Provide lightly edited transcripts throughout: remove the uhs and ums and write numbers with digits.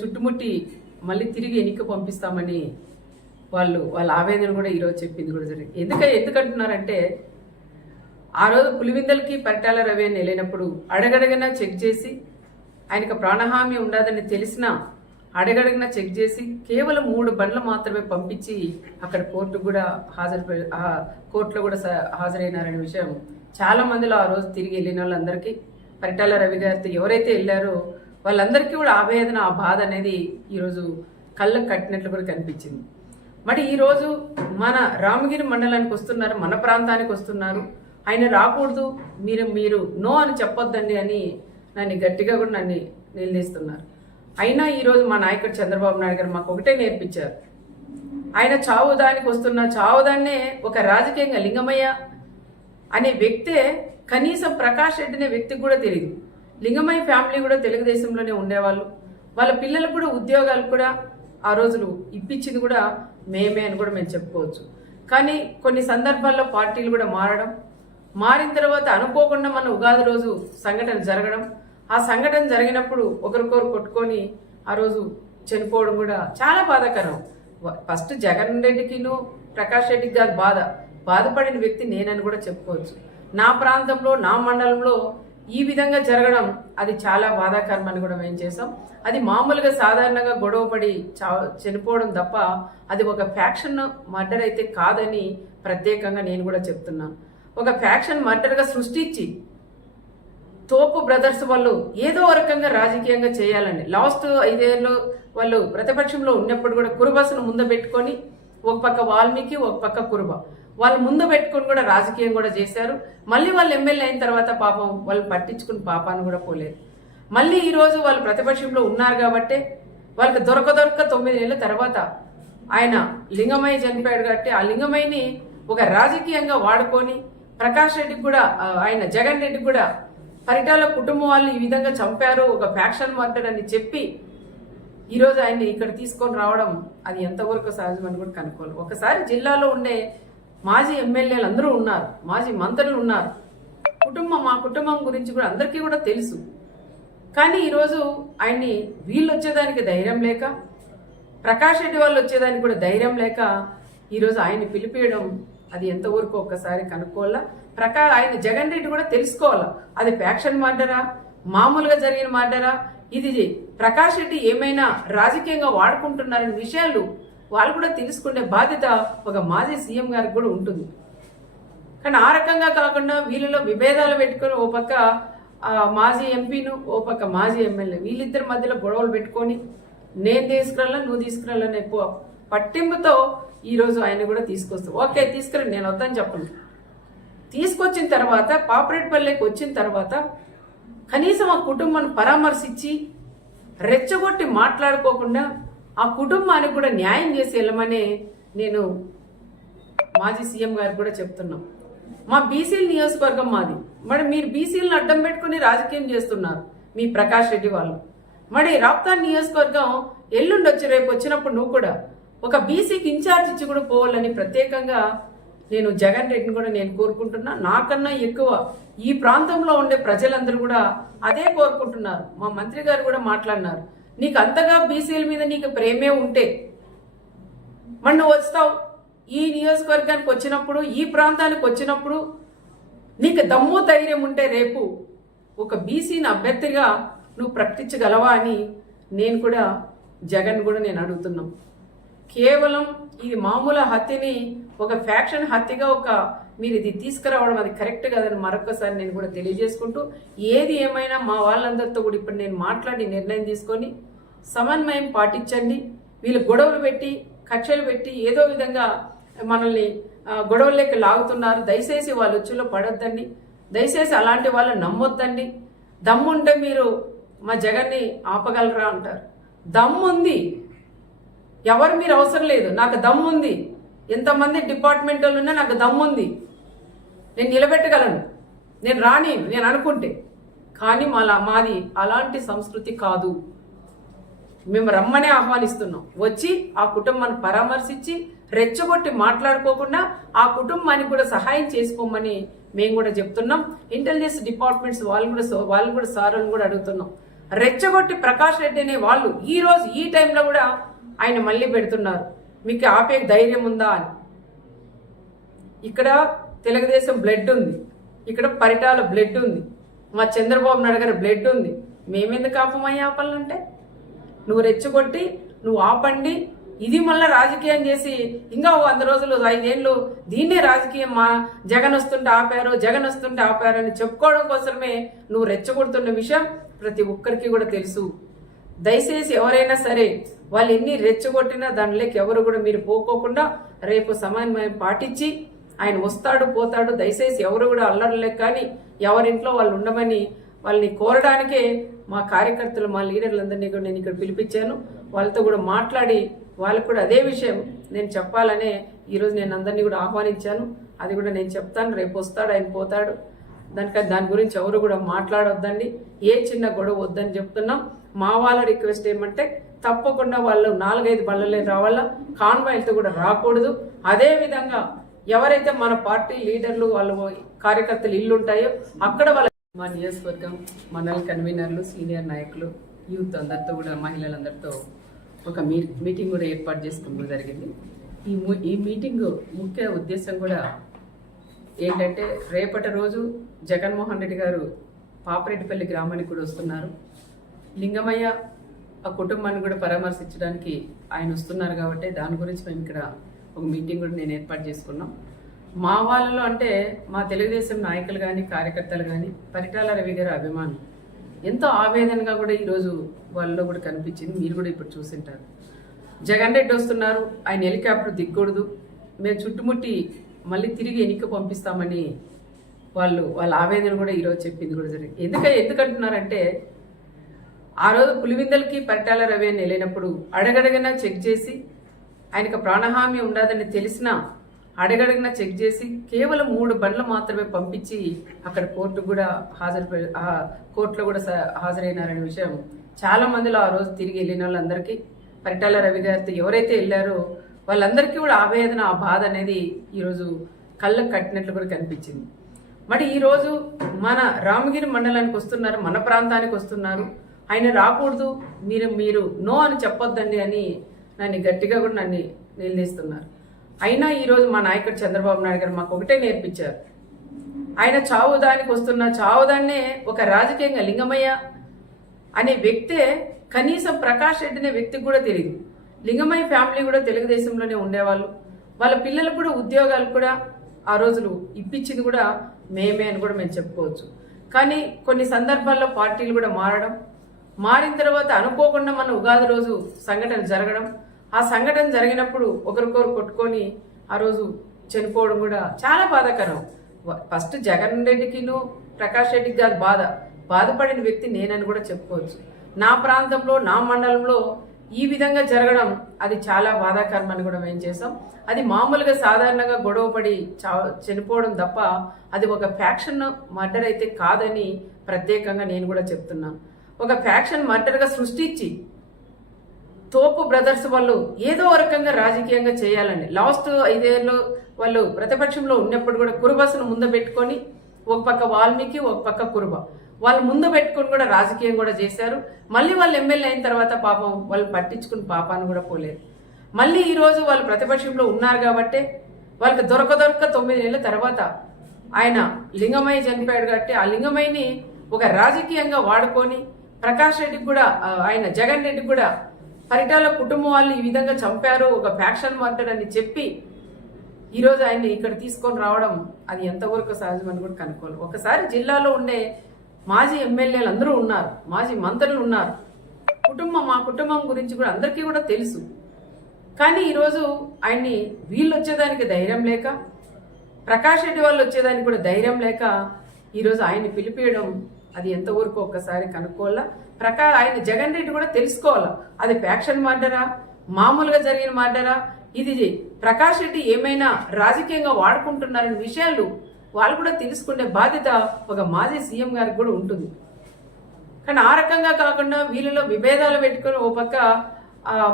చుట్టుముట్టి మళ్ళీ తిరిగి ఎన్నిక పంపిస్తామని వాళ్ళ ఆవేదన కూడా ఈరోజు చెప్పింది కూడా జరిగింది. ఎందుకంటున్నారంటే ఆ రోజు పులివిందలకి పరిటాల రవి అని వెళ్ళినప్పుడు అడగడగనా చెక్ చేసి ఆయనకు ప్రాణహామీ ఉండదని తెలిసినా అడగడగనా చెక్ చేసి కేవలం 3 బండ్లు మాత్రమే పంపించి అక్కడ కోర్టులో కూడా హాజరైనారనే విషయం చాలా మందిలో ఆ రోజు తిరిగి వెళ్ళిన వాళ్ళందరికీ పరిటాల రవి గారితో ఎవరైతే వెళ్ళారో వాళ్ళందరికీ కూడా ఆవేదన ఆ బాధ అనేది ఈరోజు కళ్ళకు కట్టినట్లు కూడా కనిపించింది. మరి ఈరోజు మన రామగిరి మండలానికి వస్తున్నారు, మన ప్రాంతానికి వస్తున్నారు, ఆయన రాకూడదు, మీరు నో అని చెప్పొద్దండి అని నన్ను గట్టిగా కూడా నన్ను నిలదీస్తున్నారు. అయినా ఈరోజు మా నాయకుడు చంద్రబాబు నాయుడు గారు మాకు ఒకటే నేర్పించారు. ఆయన చావుదానికి వస్తున్న చావుదాన్నే ఒక రాజకీయంగా లింగమయ్య అనే వ్యక్తే కనీసం ప్రకాష్ రెడ్డి అనే వ్యక్తికి కూడా తెలియదు. లింగమయ్య ఫ్యామిలీ కూడా తెలుగుదేశంలోనే ఉండేవాళ్ళు, వాళ్ళ పిల్లలకు కూడా ఉద్యోగాలు కూడా ఆ రోజులు ఇప్పించింది కూడా మేమే అని కూడా మేము చెప్పుకోవచ్చు. కానీ కొన్ని సందర్భాల్లో పార్టీలు కూడా మారిన తర్వాత అనుకోకుండా మన ఉగాది రోజు సంఘటన జరగడం, ఆ సంఘటన జరిగినప్పుడు ఒకరికొకరు కొట్టుకొని ఆ రోజు చనిపోవడం కూడా చాలా బాధాకరం. ఫస్ట్ జగన్ రెడ్డికిను ప్రకాష్ రెడ్డికి కాదు బాధపడిన వ్యక్తి నేనని కూడా చెప్పుకోవచ్చు. నా ప్రాంతంలో నా మండలంలో ఈ విధంగా జరగడం అది చాలా బాధాకరం అని కూడా మేము చేసాం. అది మామూలుగా సాధారణంగా గొడవపడి చనిపోవడం తప్ప అది ఒక ఫ్యాక్షన్ మర్డర్ అయితే కాదని ప్రత్యేకంగా నేను కూడా చెప్తున్నాను. ఒక ఫ్యాక్షన్ మర్డర్గా సృష్టించి తోపు బ్రదర్స్ వాళ్ళు ఏదో రకంగా రాజకీయంగా చేయాలండి. లాస్ట్ 5 ఏళ్ళు వాళ్ళు ప్రతిపక్షంలో ఉన్నప్పుడు కూడా కురుబస్సును ముందు పెట్టుకొని ఒక పక్క వాల్మీకి ఒక పక్క కురుబ వాళ్ళు ముందు పెట్టుకుని కూడా రాజకీయం కూడా చేశారు. మళ్ళీ వాళ్ళు ఎమ్మెల్యే అయిన తర్వాత పాపం వాళ్ళు పట్టించుకుని పాపాన్ని కూడా పోలేదు. మళ్ళీ ఈరోజు వాళ్ళు ప్రతిపక్షంలో ఉన్నారు కాబట్టి వాళ్ళకి దొరక 9 ఏళ్ళ తర్వాత ఆయన లింగమయ్య చనిపోయాడు కాబట్టి ఆ లింగమయ్యని ఒక రాజకీయంగా వాడుకొని ప్రకాష్ రెడ్డికి కూడా ఆయన జగన్ రెడ్డికి కూడా పరిటాల కుటుంబం వాళ్ళు ఈ విధంగా చంపారు, ఒక ఫ్యాక్షన్ మర్డర్ అని చెప్పి ఈరోజు ఆయన్ని ఇక్కడ తీసుకొని రావడం అది ఎంతవరకు సహజమని కూడా కనుక్కోవాలి. ఒకసారి జిల్లాలో ఉండే మాజీ ఎమ్మెల్యేలు అందరూ ఉన్నారు, మాజీ మంత్రులు ఉన్నారు, మా కుటుంబం గురించి కూడా అందరికీ కూడా తెలుసు. కానీ ఈరోజు ఆయన్ని వీళ్ళు వచ్చేదానికి ధైర్యం లేక, ప్రకాష్ రెడ్డి వాళ్ళు వచ్చేదానికి కూడా ధైర్యం లేక ఈరోజు ఆయన్ని పిలిపియడం అది ఎంతవరకు ఒక్కసారి కనుక్కోవాలా. ఆయన జగన్ రెడ్డి కూడా తెలుసుకోవాలా అది ఫ్యాక్షన్ మర్డరా, మామూలుగా జరిగిన మర్డరా, ఇది ప్రకాష్ రెడ్డి ఏమైనా రాజకీయంగా వాడుకుంటున్నారనే విషయాలు వాళ్ళు కూడా తెలుసుకునే బాధ్యత ఒక మాజీ సీఎం గారికి కూడా ఉంటుంది. కానీ ఆ రకంగా కాకుండా వీళ్ళలో విభేదాలు పెట్టుకొని ఓ పక్క మాజీ ఎంపీను ఓ పక్క మాజీ ఎమ్మెల్యే వీళ్ళిద్దరి మధ్యలో గొడవలు పెట్టుకొని నేను తీసుకురాలా నువ్వు తీసుకురాలనే పట్టింపుతో ఈరోజు ఆయన కూడా తీసుకొస్తాం. ఓకే తీసుకురండి, నేను వద్దని చెప్పను. తీసుకొచ్చిన తర్వాత పాపరేట్పల్లికి వచ్చిన తర్వాత కనీసం ఆ కుటుంబాన్ని పరామర్శించి రెచ్చగొట్టి మాట్లాడుకోకుండా ఆ కుటుంబానికి కూడా న్యాయం చేసి వెళ్ళమని నేను మాజీ సీఎం గారికి కూడా చెప్తున్నాం. మా బీసీల నియోజకవర్గం మాది, మరి మీరు బీసీలను అడ్డం పెట్టుకుని రాజకీయం చేస్తున్నారు మీ ప్రకాష్ రెడ్డి వాళ్ళు. మరి రాప్తాన్ నియోజకవర్గం ఎల్లుండి వచ్చి రేపు వచ్చినప్పుడు నువ్వు కూడా ఒక బీసీకి ఇన్ఛార్జ్ ఇచ్చి కూడా పోవాలని ప్రత్యేకంగా నేను జగన్ రెడ్డిని కూడా నేను కోరుకుంటున్నా. నాకన్నా ఎక్కువ ఈ ప్రాంతంలో ఉండే ప్రజలందరూ కూడా అదే కోరుకుంటున్నారు. మా మంత్రి గారు కూడా మాట్లాడినారు, నీకు అంతగా బీసీల మీద నీకు ప్రేమే ఉంటే మరి నువ్వు వస్తావు ఈ నియోజకవర్గానికి వచ్చినప్పుడు, ఈ ప్రాంతానికి వచ్చినప్పుడు నీకు దమ్ము ధైర్యం ఉంటే రేపు ఒక బీసీని అభ్యర్థిగా నువ్వు ప్రకటించగలవా అని నేను కూడా జగన్ కూడా నేను అడుగుతున్నాం. కేవలం ఇది మామూలు హత్యని ఒక ఫ్యాక్షన్ హత్యగా మీరు ఇది తీసుకురావడం అది కరెక్ట్ కాదని మరొకసారి నేను కూడా తెలియజేసుకుంటూ, ఏది ఏమైనా మా వాళ్ళందరితో కూడా ఇప్పుడు నేను మాట్లాడి నిర్ణయం తీసుకొని సమన్వయం పాటించండి. వీళ్ళు గొడవలు పెట్టి కక్షలు పెట్టి ఏదో విధంగా మనల్ని గొడవల్లోకి లాగుతున్నారు. దయచేసి వాళ్ళ ఉచ్చులో పడొద్దండి, దయచేసి అలాంటి వాళ్ళని నమ్మొద్దండి. దమ్ముంటే మీరు మా జగన్ని ఆపగలరా అంటారు. దమ్ముంది, ఎవరు మీరు అవసరం లేదు, నాకు దమ్ముంది. ఎంతమంది డిపార్ట్మెంట్ వాళ్ళు ఉన్నా నాకు దమ్ముంది, నేను నిలబెట్టగలను, నేను అనుకుంటే. కానీ మాది అలాంటి సంస్కృతి కాదు. మేము రమ్మనే ఆహ్వానిస్తున్నాం. వచ్చి ఆ కుటుంబాన్ని పరామర్శించి రెచ్చగొట్టి మాట్లాడుకోకుండా ఆ కుటుంబానికి కూడా సహాయం చేసుకోమని మేము కూడా చెప్తున్నాం. ఇంటెలిజెన్స్ డిపార్ట్మెంట్స్ వాళ్ళు కూడా సార్లను కూడా అడుగుతున్నాం. రెచ్చగొట్టి ప్రకాష్ రెడ్డి అనే వాళ్ళు ఈ రోజు ఈ టైంలో కూడా ఆయన మళ్ళీ పెడుతున్నారు. మీకు ఆపే ధైర్యం ఉందా అని. ఇక్కడ తెలుగుదేశం బ్లడ్ ఉంది, ఇక్కడ పరిటాల బ్లడ్ ఉంది, మా చంద్రబాబు నాయుడు గారి బ్లడ్ ఉంది. మేమెందుకు ఆపమయ్యి ఆపాలంటే? నువ్వు రెచ్చగొట్టి నువ్వు ఆపండి, ఇది మళ్ళీ రాజకీయం చేసి ఇంకా 100 రోజులు 5 ఏళ్ళు దీన్నే రాజకీయం, మా జగన్ వస్తుంటే ఆపారు, జగన్ వస్తుంటే ఆపారు అని చెప్పుకోవడం కోసమే నువ్వు రెచ్చగొడుతున్న విషయం ప్రతి ఒక్కరికి కూడా తెలుసు. దయచేసి ఎవరైనా సరే వాళ్ళు ఎన్ని రెచ్చగొట్టినా దానిలోకి ఎవరు కూడా మీరు పోకోకుండా రేపు సమన్వయం పాటించి ఆయన వస్తాడు పోతాడు. దయచేసి ఎవరు కూడా అల్లర్లేక కానీ ఎవరింట్లో వాళ్ళు ఉండమని వాళ్ళని కోరడానికే మా కార్యకర్తలు మా లీడర్లందరినీ కూడా నేను ఇక్కడ పిలిపించాను. వాళ్ళతో కూడా మాట్లాడి వాళ్ళకు కూడా అదే విషయం నేను చెప్పాలనే ఈరోజు నేను అందరినీ కూడా ఆహ్వానించాను. అది కూడా నేను చెప్తాను. రేపు వస్తాడు, ఆయన పోతాడు. దాని గురించి ఎవరు కూడా మాట్లాడొద్దండి, ఏ చిన్న గొడవ వద్దని చెప్తున్నాం. మా వాళ్ళ రిక్వెస్ట్ ఏమంటే తప్పకుండా వాళ్ళు 4-5 బండ్లలే రావాలా, కాన్వాయ్లతో కూడా రాకూడదు. అదే విధంగా ఎవరైతే మన పార్టీ లీడర్లు వాళ్ళు కార్యకర్తలు ఇల్లు ఉంటాయో అక్కడ వాళ్ళ మా నియోజకవర్గం మండల కన్వీనర్లు, సీనియర్ నాయకులు, యూత్ అందరితో కూడా మహిళలందరితో ఒక మీటింగ్ కూడా ఏర్పాటు చేసుకోవడం జరిగింది. ఈ మీటింగ్ ముఖ్య ఉద్దేశం కూడా ఏంటంటే రేపటి రోజు జగన్మోహన్ రెడ్డి గారు పాపిరెడ్డిపల్లి గ్రామానికి కూడా వస్తున్నారు. లింగమయ్య ఆ కుటుంబాన్ని కూడా పరామర్శించడానికి ఆయన వస్తున్నారు కాబట్టి దాని గురించి మేము ఇక్కడ ఒక మీటింగ్ కూడా నేను ఏర్పాటు చేసుకున్నాం. మా వాళ్ళలో అంటే మా తెలుగుదేశం నాయకులు కానీ కార్యకర్తలు కానీ పరిటాల రవి గారి అభిమానం ఎంతో ఆవేదనగా కూడా ఈరోజు వాళ్ళలో కూడా కనిపించింది. మీరు కూడా ఇప్పుడు చూసింటారు. జగన్ రెడ్డి వస్తున్నారు, ఆయన హెలికాప్టర్ దిగకూడదు, మేము చుట్టుముట్టి మళ్ళీ తిరిగి ఎన్నిక పంపిస్తామని వాళ్ళ ఆవేదన కూడా ఈరోజు చెప్పింది కూడా జరిగింది. ఎందుకంటున్నారంటే ఆ రోజు పులివిందలకి పరిటాల రవి అని వెళ్ళినప్పుడు అడగడగన చెక్ చేసి ఆయనకు ప్రాణహామీ ఉండదని తెలిసినా అడగడగిన చెక్ చేసి కేవలం 3 బండ్లు మాత్రమే పంపించి అక్కడ కోర్టులో కూడా హాజరైనారనే విషయం చాలా మందిలో ఆ రోజు తిరిగి వెళ్ళిన వాళ్ళందరికీ పరిటాల రవి గారితో ఎవరైతే వెళ్ళారో వాళ్ళందరికీ కూడా ఆవేదన, ఆ బాధ అనేది ఈరోజు కళ్ళకు కట్టినట్లు కూడా కనిపించింది. మరి ఈరోజు మన రామగిరి మండలానికి వస్తున్నారు, మన ప్రాంతానికి వస్తున్నారు, ఆయన రాకూడదు, మీరు నో అని చెప్పొద్దండి అని నన్ను గట్టిగా కూడా నన్ను నిలదీస్తున్నారు. అయినా ఈరోజు మా నాయకుడు చంద్రబాబు నాయుడు గారు మాకు ఒకటే నేర్పించారు. ఆయన చావుదానికి వస్తున్న చావుదాన్నే ఒక రాజకీయంగా లింగమయ్య అనే వ్యక్తే కనీసం ప్రకాష్ రెడ్డి అనే వ్యక్తికి కూడా తెలియదు. లింగమయ్య ఫ్యామిలీ కూడా తెలుగుదేశంలోనే ఉండేవాళ్ళు. వాళ్ళ పిల్లలకు కూడా ఉద్యోగాలు కూడా ఆ రోజులు ఇప్పించింది కూడా మేమే అని కూడా మేము చెప్పుకోవచ్చు. కానీ కొన్ని సందర్భాల్లో పార్టీలు కూడా మారిన తర్వాత అనుకోకుండా మన ఉగాది రోజు సంఘటన జరగడం, ఆ సంఘటన జరిగినప్పుడు ఒకరికొకరు కొట్టుకొని ఆ రోజు చనిపోవడం కూడా చాలా బాధాకరం. ఫస్ట్ జగన్ రెడ్డికిను ప్రకాష్ రెడ్డికి కాదు బాధపడిన వ్యక్తి నేనని కూడా చెప్పుకోవచ్చు. నా ప్రాంతంలో నా మండలంలో ఈ విధంగా జరగడం అది చాలా బాధాకరం అని కూడా మేము చేసాం. అది మామూలుగా సాధారణంగా గొడవపడి చనిపోవడం తప్ప అది ఒక ఫ్యాక్షన్ మర్డర్ అయితే కాదని ప్రత్యేకంగా నేను కూడా చెప్తున్నాను. ఒక ఫ్యాక్షన్ మర్డర్గా సృష్టించి తోపు బ్రదర్స్ వాళ్ళు ఏదో రకంగా రాజకీయంగా చేయాలండి. లాస్ట్ 5 ఏళ్ళు వాళ్ళు ప్రతిపక్షంలో ఉన్నప్పుడు కూడా కురుబస్సును ముందు పెట్టుకొని ఒక పక్క వాల్మీకి ఒక పక్క కురుబ వాళ్ళు ముందు పెట్టుకొని కూడా రాజకీయం కూడా చేశారు. మళ్ళీ వాళ్ళు ఎమ్మెల్యే అయిన తర్వాత పాపం వాళ్ళు పట్టించుకుని పాపాన్ని కూడా పోలేదు. మళ్ళీ ఈరోజు వాళ్ళు ప్రతిపక్షంలో ఉన్నారు కాబట్టి వాళ్ళకి దొరక 9 ఏళ్ళ తర్వాత ఆయన లింగమయ్య చనిపోయాడు కాబట్టి ఆ లింగమయ్యని ఒక రాజకీయంగా వాడుకొని ప్రకాష్ రెడ్డికి కూడా ఆయన జగన్ రెడ్డికి కూడా పరిటాల కుటుంబం వాళ్ళు ఈ విధంగా చంపారు, ఒక ఫ్యాక్షన్ మర్డర్ అని చెప్పి ఈరోజు ఆయన్ని ఇక్కడ తీసుకొని రావడం అది ఎంతవరకు సహజమని కూడా కనుక్కోవాలి. ఒకసారి జిల్లాలో ఉండే మాజీ ఎమ్మెల్యేలు అందరూ ఉన్నారు, మాజీ మంత్రులు ఉన్నారు, మా కుటుంబం గురించి కూడా అందరికీ కూడా తెలుసు. కానీ ఈరోజు ఆయన్ని వీళ్ళు వచ్చేదానికి ధైర్యం లేక, ప్రకాష్ రెడ్డి వాళ్ళు వచ్చేదానికి కూడా ధైర్యం లేక ఈరోజు ఆయన్ని పిలిపియడం అది ఎంతవరకు ఒక్కసారి కనుక్కోవాలా. ఆయన జగన్ రెడ్డి కూడా తెలుసుకోవాలా అది ఫ్యాక్షన్ మర్డరా, మామూలుగా జరిగిన మర్డరా, ఇది ప్రకాష్ రెడ్డి ఏమైనా రాజకీయంగా వాడుకుంటున్నారనే విషయాలు వాళ్ళు కూడా తెలుసుకునే బాధ్యత ఒక మాజీ సీఎం గారికి కూడా ఉంటుంది. కానీ ఆ రకంగా కాకుండా వీళ్ళలో విభేదాలు పెట్టుకొని ఓ పక్క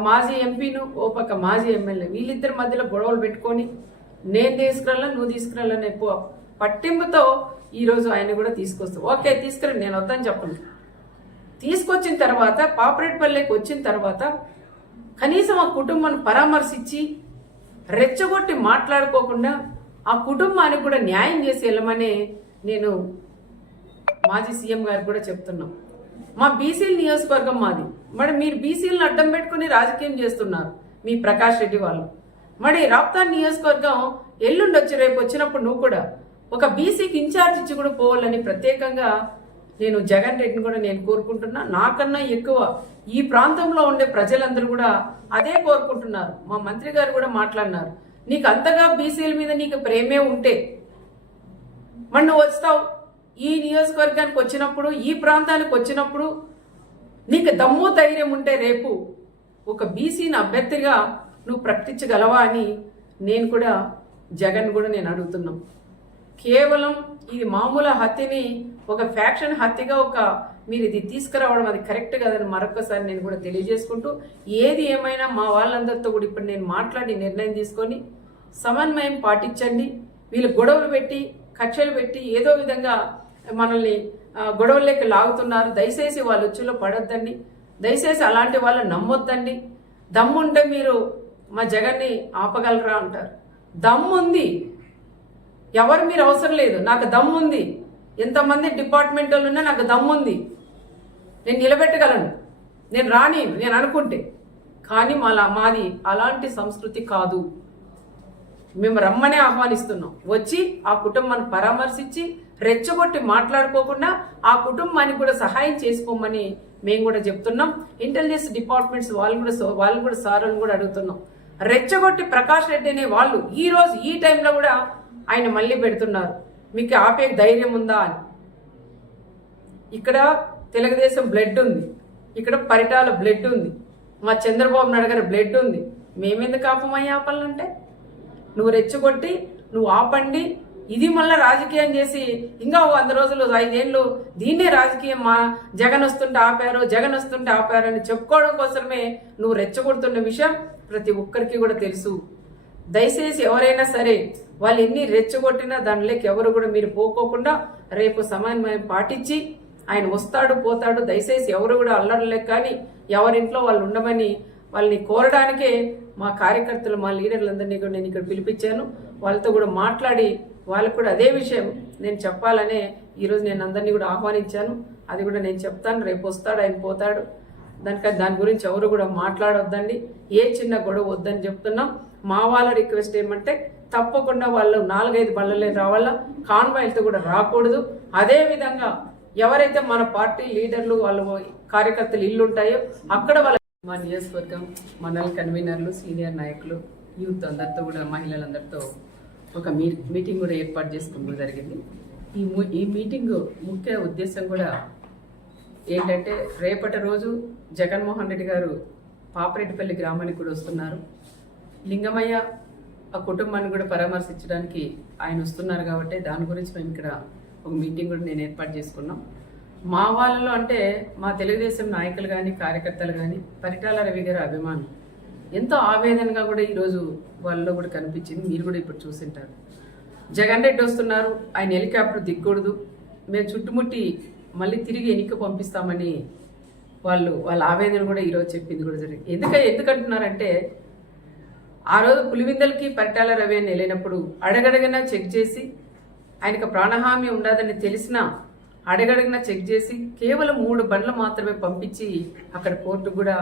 మాజీ ఎంపీను ఓ పక్క మాజీ ఎమ్మెల్యే వీళ్ళిద్దరి మధ్యలో గొడవలు పెట్టుకొని నేను తీసుకురాలా నువ్వు తీసుకురాలని పట్టింపుతో ఈరోజు ఆయన కూడా తీసుకొస్తావు. ఓకే తీసుకురండి, నేను వద్దని చెప్పను, తీసుకొచ్చిన తర్వాత పాపరేట్పల్లికి వచ్చిన తర్వాత కనీసం ఆ కుటుంబాన్ని పరామర్శించి రెచ్చగొట్టి మాట్లాడుకోకుండా ఆ కుటుంబానికి కూడా న్యాయం చేసి వెళ్ళమని నేను మాజీ సీఎం గారికి కూడా చెప్తున్నాం. మా బీసీల నియోజకవర్గం మాది, మరి మీరు బీసీలను అడ్డం పెట్టుకుని రాజకీయం చేస్తున్నారు మీ ప్రకాష్ రెడ్డి వాళ్ళు. మరి రాప్తాన్ నియోజకవర్గం ఎల్లుండొచ్చి రేపు వచ్చినప్పుడు నువ్వు కూడా ఒక బీసీకి ఇన్ఛార్జ్ ఇచ్చి కూడా పోవాలని ప్రత్యేకంగా నేను జగన్ రెడ్డిని కూడా నేను కోరుకుంటున్నా. నాకన్నా ఎక్కువ ఈ ప్రాంతంలో ఉండే ప్రజలందరూ కూడా అదే కోరుకుంటున్నారు. మా మంత్రి గారు కూడా మాట్లాడినారు, నీకు అంతగా బీసీల మీద నీకు ప్రేమే ఉంటే మరి నువ్వు వస్తావు ఈ నియోజకవర్గానికి వచ్చినప్పుడు, ఈ ప్రాంతానికి వచ్చినప్పుడు నీకు దమ్ము ధైర్యం ఉంటే రేపు ఒక బీసీని అభ్యర్థిగా నువ్వు ప్రకటించగలవా అని నేను కూడా జగన్ కూడా నేను అడుగుతున్నాం. కేవలం ఇది మామూలు హత్యని ఒక ఫ్యాక్షన్ హత్యగా మీరు ఇది తీసుకురావడం అది కరెక్ట్ కదని మరొకసారి నేను కూడా తెలియజేసుకుంటూ, ఏది ఏమైనా మా వాళ్ళందరితో కూడా ఇప్పుడు నేను మాట్లాడి నిర్ణయం తీసుకొని సమన్వయం పాటించండి. వీళ్ళు గొడవలు పెట్టి కక్షలు పెట్టి ఏదో విధంగా మనల్ని గొడవల్లోకి లాగుతున్నారు. దయచేసి వాళ్ళ ఉచ్చులో పడొద్దండి, దయచేసి అలాంటి వాళ్ళని నమ్మొద్దండి. దమ్ముంటే మీరు మా జగన్ని ఆపగలరా అంటారు. దమ్ముంది, ఎవరు మీరు అవసరం లేదు, నాకు దమ్ముంది. ఎంతమంది డిపార్ట్మెంట్ వాళ్ళు ఉన్నా నాకు దమ్ముంది, నేను నిలబెట్టగలను, నేను నేను అనుకుంటే. కానీ మాది అలాంటి సంస్కృతి కాదు. మేము రమ్మనే ఆహ్వానిస్తున్నాం. వచ్చి ఆ కుటుంబాన్ని పరామర్శించి రెచ్చగొట్టి మాట్లాడుకోకుండా ఆ కుటుంబానికి కూడా సహాయం చేసుకోమని మేము కూడా చెప్తున్నాం. ఇంటెలిజెన్స్ డిపార్ట్మెంట్స్ వాళ్ళు కూడా సార్లు కూడా అడుగుతున్నాం. రెచ్చగొట్టి ప్రకాష్ రెడ్డి అనే వాళ్ళు ఈ రోజు ఈ టైంలో కూడా ఆయన మళ్ళీ పెడుతున్నారు, మీకు ఆపే ధైర్యం ఉందా అని. ఇక్కడ తెలుగుదేశం బ్లడ్ ఉంది, ఇక్కడ పరిటాల బ్లడ్ ఉంది, మా చంద్రబాబు నాయుడు గారి బ్లడ్ ఉంది. మేమెందుకు ఆపమయ్యా ఆపాలంటే? నువ్వు రెచ్చగొట్టి నువ్వు ఆపండి, ఇది మళ్ళీ రాజకీయం చేసి ఇంకా 100 రోజులు 5 ఏళ్ళు దీన్నే రాజకీయం జగన్ వస్తుంటే ఆపారు అని చెప్పుకోవడం కోసమే నువ్వు రెచ్చగొడుతున్న విషయం ప్రతి ఒక్కరికి కూడా తెలుసు. దయచేసి ఎవరైనా సరే వాళ్ళు ఎన్ని రెచ్చగొట్టినా దానిలోకి ఎవరు కూడా మీరు పోకోకుండా రేపు సమన్వయం పాటించి ఆయన వస్తాడు పోతాడు. దయచేసి ఎవరు కూడా అల్లర్లేక కానీ ఎవరింట్లో వాళ్ళు ఉండమని వాళ్ళని కోరడానికే మా కార్యకర్తలు మా లీడర్లందరినీ కూడా నేను ఇక్కడ పిలిపించాను. వాళ్ళతో కూడా మాట్లాడి వాళ్ళకు కూడా అదే విషయం నేను చెప్పాలనే ఈరోజు నేను అందరినీ కూడా ఆహ్వానించాను. అది కూడా నేను చెప్తాను, రేపు వస్తాడు ఆయన పోతాడు. దాని గురించి ఎవరు కూడా మాట్లాడొద్దండి, ఏ చిన్న గొడవ వద్దని చెప్తున్నాం. మా వాళ్ళ రిక్వెస్ట్ ఏమంటే తప్పకుండా వాళ్ళు 4-5 బళ్ళలే రావాలా, కాన్వాయ్లతో కూడా రాకూడదు. అదే విధంగా ఎవరైతే మన పార్టీ లీడర్లు వాళ్ళు కార్యకర్తలు ఇల్లు ఉంటాయో అక్కడ వాళ్ళ మా నియోజకవర్గం మండల కన్వీనర్లు సీనియర్ నాయకులు యూత్ అందరితో కూడా మహిళలందరితో ఒక మీటింగ్ కూడా ఏర్పాటు చేసుకోవడం జరిగింది. ఈ మీటింగ్ ముఖ్య ఉద్దేశం కూడా ఏంటంటే రేపటి రోజు జగన్మోహన్ రెడ్డి గారు పాపరెడ్డిపల్లి గ్రామానికి కూడా వస్తున్నారు. లింగమయ్య ఆ కుటుంబాన్ని కూడా పరామర్శించడానికి ఆయన వస్తున్నారు కాబట్టి దాని గురించి మేము ఇక్కడ ఒక మీటింగ్ కూడా నేను ఏర్పాటు చేసుకున్నాం. మా వాళ్ళలో అంటే మా తెలుగుదేశం నాయకులు కానీ కార్యకర్తలు కానీ పరిటాల రవి గారి అభిమానం ఎంతో ఆవేదనగా కూడా ఈరోజు వాళ్ళలో కూడా కనిపించింది. మీరు కూడా ఇప్పుడు చూసింటారు. జగన్ రెడ్డి వస్తున్నారు, ఆయన హెలికాప్టర్ దిగకూడదు, మేము చుట్టుముట్టి మళ్ళీ తిరిగి ఎన్నిక పంపిస్తామని వాళ్ళ ఆవేదన కూడా ఈరోజు చెప్పింది కూడా జరిగింది. ఎందుకంటున్నారంటే ఆ రోజు పులివిందలకి పరిటాల రవి అని వెళ్ళినప్పుడు అడగడగనా చెక్ చేసి ఆయనకు ప్రాణహామీ ఉండదని తెలిసినా అడగడగిన చెక్ చేసి కేవలం 3 బండ్లు మాత్రమే పంపించి అక్కడ కోర్టు కూడా